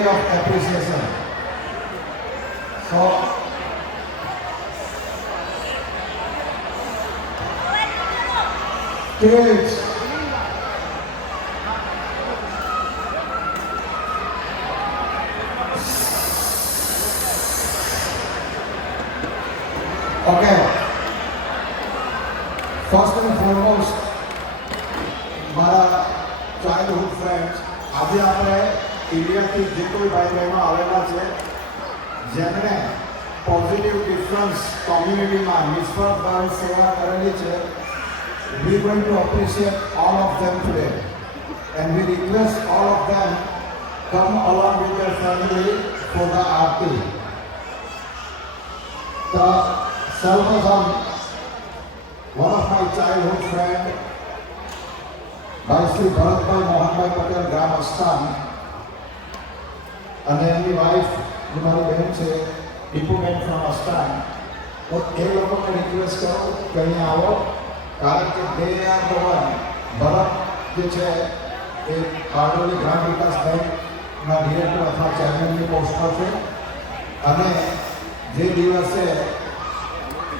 of appreciation. So, kids, okay. First and foremost, મારા childhood friends, આજે આપણે ઇન્ડિયાથી જે કોઈ ભાઈ બહેનો આવેલા છે જેમણે પોઝિટિવ ડિફરન્સ કોમ્યુનિટીમાં નિષ્ફળ ભાવે સેવા કરેલી છે, we are going to appreciate all of them today and we request all of them come along with their family for the aarti. The सर्वप्रथम one of my childhood friend ભાઈ શ્રી ભરતભાઈ મોહનભાઈ પટેલ ગ્રામ અસ્થાન અને એમની wife જે મારી બહેન છે દીપુબેન ફ્રોમ અસ્થાન, હું એ લોકોને રિક્વેસ્ટ કરું કે અહીંયા આવો, કારણ કે બે ભરત જે છે એ બારડોલી ગ્રામ વિકાસ બેંકના ડિરેક્ટર અથવા ચેરમેનની પોસ્ટ પર છે અને જે દિવસે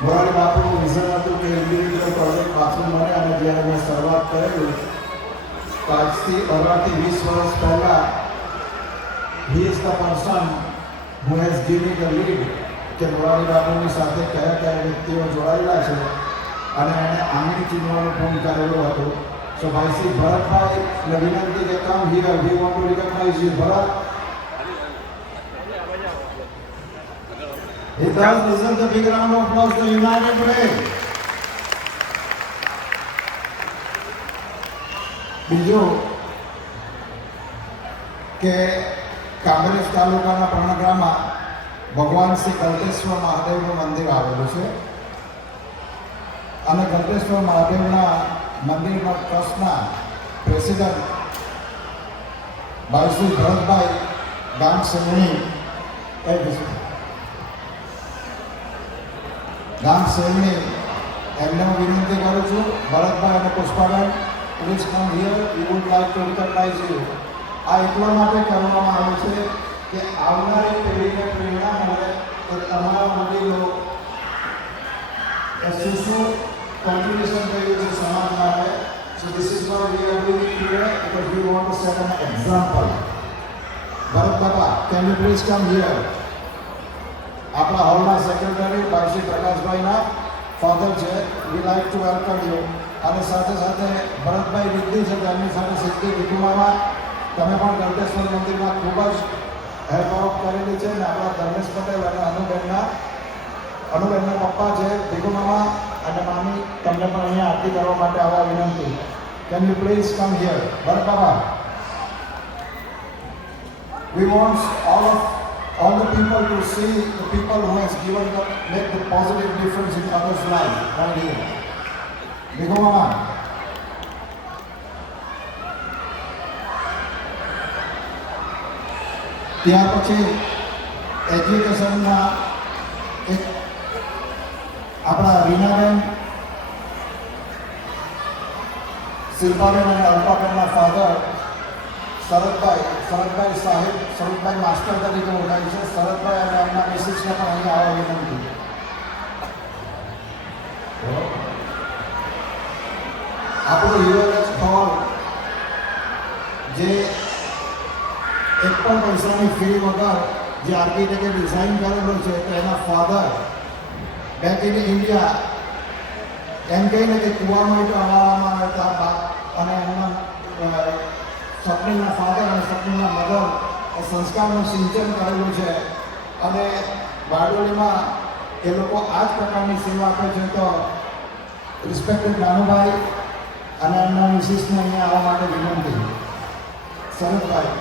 મોરારી બાપુનું વિઝન હતું કે ઇન્ડિવિજ્યુઅલ પ્રોજેક્ટ બાથરૂમ મળે અને જ્યારે મેં શરૂઆત કરેલું તો આજથી 18-20 વર્ષ પહેલાં he is the person who has given the lead કે મોરારી બાપુની સાથે કયા કયા વ્યક્તિઓ જોડાયેલા છે અને એણે આંગળી ચીનવાનું ફોન કરેલું હતું. સો ભાઈ શ્રી ભરતભાઈ વિનંતી કે come here, we want to recognise you Bharat. It does deserve the big round of applause to United today. બીજું કે કાંગ્રેસ તાલુકાના પ્રણગ્રામાં ભગવાન શ્રી ગલતેશ્વર મહાદેવનું મંદિર આવેલું છે અને ગલતેશ્વર મહાદેવના મંદિરના ટ્રસ્ટના પ્રેસિડન્ટ ભાઈ શ્રી ભરતભાઈ ગામ સેવણી એમને હું વિનંતી કરું છું, ભરતભાઈ અને Pushpaben, please come here, we would like to recognise you. આ એટલા માટે કરવામાં આવે છે કે આવનારી પેઢીને પ્રેરણા મળે કે તમારા વડીલો શું કોન્ટ્રીબ્યુશન કર્યું છે સમાજ માટે. So this is what we are doing today because we want to set an example. Bharat Bapa, can you please come here. આપણા હોલના સેક્રેટરી ભાઈ શ્રી પ્રકાશભાઈના ફાધર છે, we like to welcome you. અને સાથે સાથે ભરતભાઈ વિદ્ધિ છે, તેમની સાથે સિદ્ધિ વિકુમામાં તમે પણ ગલતેશ્વર મંદિરમાં ખૂબ જ હેલ્પ કરેલી છે અને આપણા ધર્મેશ પટેલ અને અનુબેનના પપ્પા છે વિકુમામાં અને મામી, તમને પણ અહીંયા આરતી કરવા માટે આવવા વિનંતી. Can you please come here. Bharat Baba, we want all the people to see the people who has given the make the positive difference in others' life right here. Mama. ત્યાર પછી એજ્યુકેશનમાં એક આપણા રીનાબેન, શિલ્પાબેન અને અલ્પાબેનના ફાધર શરદભાઈ સાહેબ, શરદભાઈ માસ્ટર તરીકે ઓળખાય છે. શરદભાઈ અને એમના મિસિસને પણ અહીંયા આવવા વિનંતી. આપણું યુએલએચ હોલ જે એક પણ પૈસાની ફી વગર જે આર્કિટેક્ટે ડિઝાઇન કરેલો છે તો એના ફાધર બેક ઇન ઇન્ડિયા એમ કહીને કે કૂવામાં તો અનાળામાં આવતા અને એમના સપનીના ફાધર અને સપનીના મધર એ સંસ્કારનું સિંચન કરેલું છે અને બારડોલીમાં એ લોકો આ જ પ્રકારની સેવા આપે છે. તો રિસ્પેક્ટેડ નાનુભાઈ અને એમના મિસિસને અહીંયા આવવા માટે વિનંતી. શરદભાઈ.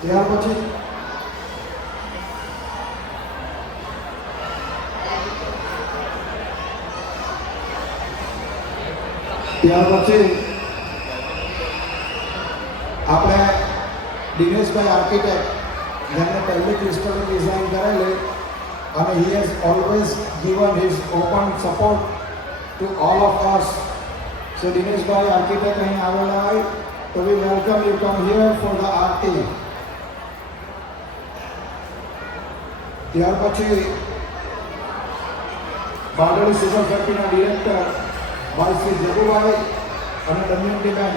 ત્યાર પછી આપણે દિનેશભાઈ આર્કિટેક્ટ, જેમને પહેલી ક્રિસ્ટલ ડિઝાઇન કરેલી અને he has always given his open support to all of us. So Dineshbhai architect અહીં આવેલા હોય So we welcome you come here for the આરતી. ત્યાર પછી બારડોલી સુગર ફેક્ટરીના ડિરેક્ટર ભાઈ શ્રી જગુભાઈ અને દમયંતીબેન,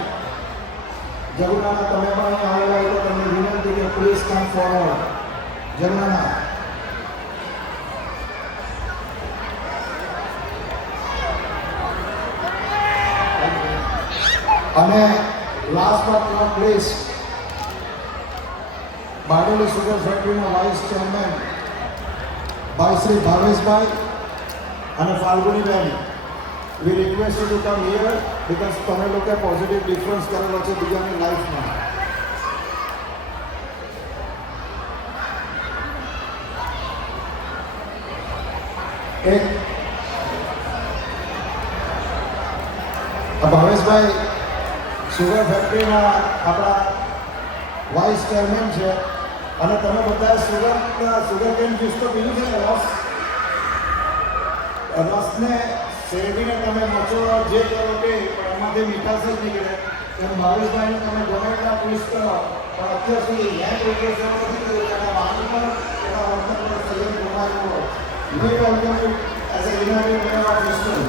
જગુનાના તમે પણ અહીં આવેલા હોય તો તમને વિનંતી કે પ્લીઝ કમ ફોરવર્ડ. જગુનાના અને last but not least Bardoli sugar ફેક્ટરીના વાઇસ ચેરમેન ભાઈ શ્રી ભાવેશભાઈ અને ફાલ્ગુનીબેન. We request you to come here because તમે લોકોએ પોઝિટિવ ડિફરન્સ કરેલો છે બીજાની લાઈફમાં. એક ભાવેશભાઈ સુગર ફેક્ટરીના આપણા વાઇસ ચેરમેન છે અને તમે બધા સુગર કેન જ્યુસ તો પીવું છે ને? રસને શેરડીને તમે મચો જે કરો તે પણ એમાંથી મીઠાશ જ નીકળે. તેમ ભાવેશભાઈને તમે ગમે એટલા પુશ કરો પણ અત્યાર સુધી હેન્ડ રિક્વેસ્ટ એવો નથી કર્યું કે એના વાણી પર એના વર્તન પર સંયમ ગુમાવ્યો હોય. We welcome you as a united member of this team.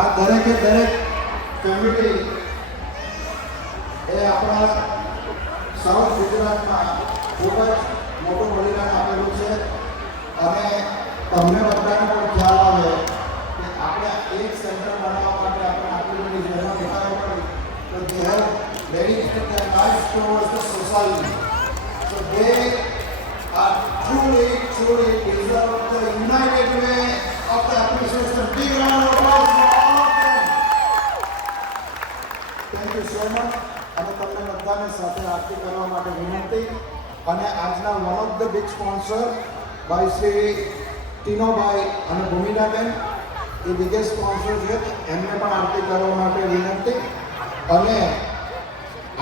આ દરેકે દરેક કમ્યુનિટી એ આપણા સાઉથ ગુજરાતમાં ખૂબ જ મોટું બલિદાન આપેલું છે અને તમને બધાને પણ ખ્યાલ આવે કે આપણે એક સેન્ટર બનાવવા માટે આપણે આટલી બધી મહેનત ઉઠાવવી પડી. તો they have dedicated their lives towards the society. So they are truly deserve the united way of the appreciation. Big round of applause for all of them. Thank you so much. અને તમને બધાને સાથે આરતી કરવા માટે વિનંતી. અને આજના one of the big sponsor ભાઈ શ્રી ટીનોભાઈ અને ભૂમિનાબેન એ બિગેસ્ટ સ્પોન્સર છે, એમને પણ આરતી કરવા માટે વિનંતી. અને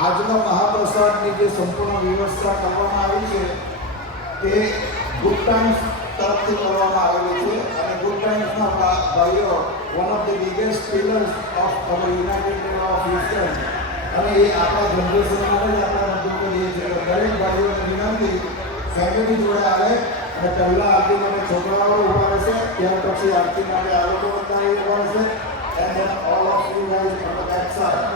આજનો મહાપ્રસાદની જે સંપૂર્ણ વ્યવસ્થા કરવામાં આવી છે તે ગુડ ટાઈમ્સ તરફથી કરવામાં આવેલી છે અને ગુડ ટાઈમ્સના ભાઈઓ one of the biggest pillars of our United way of history. અને એ આપણા જનરેશન માટે જ આપણે રજૂ કરીએ છીએ. દરેક ભાઈઓને વિનંતી ફેમિલી જોડે આવે અને પહેલાં આરતી માટે છોકરાઓ ઊભા રહેશે, ત્યાર પછી આરતી માટે આ લોકો બધા ઊભા રહેશે. And all of you guys from the back side.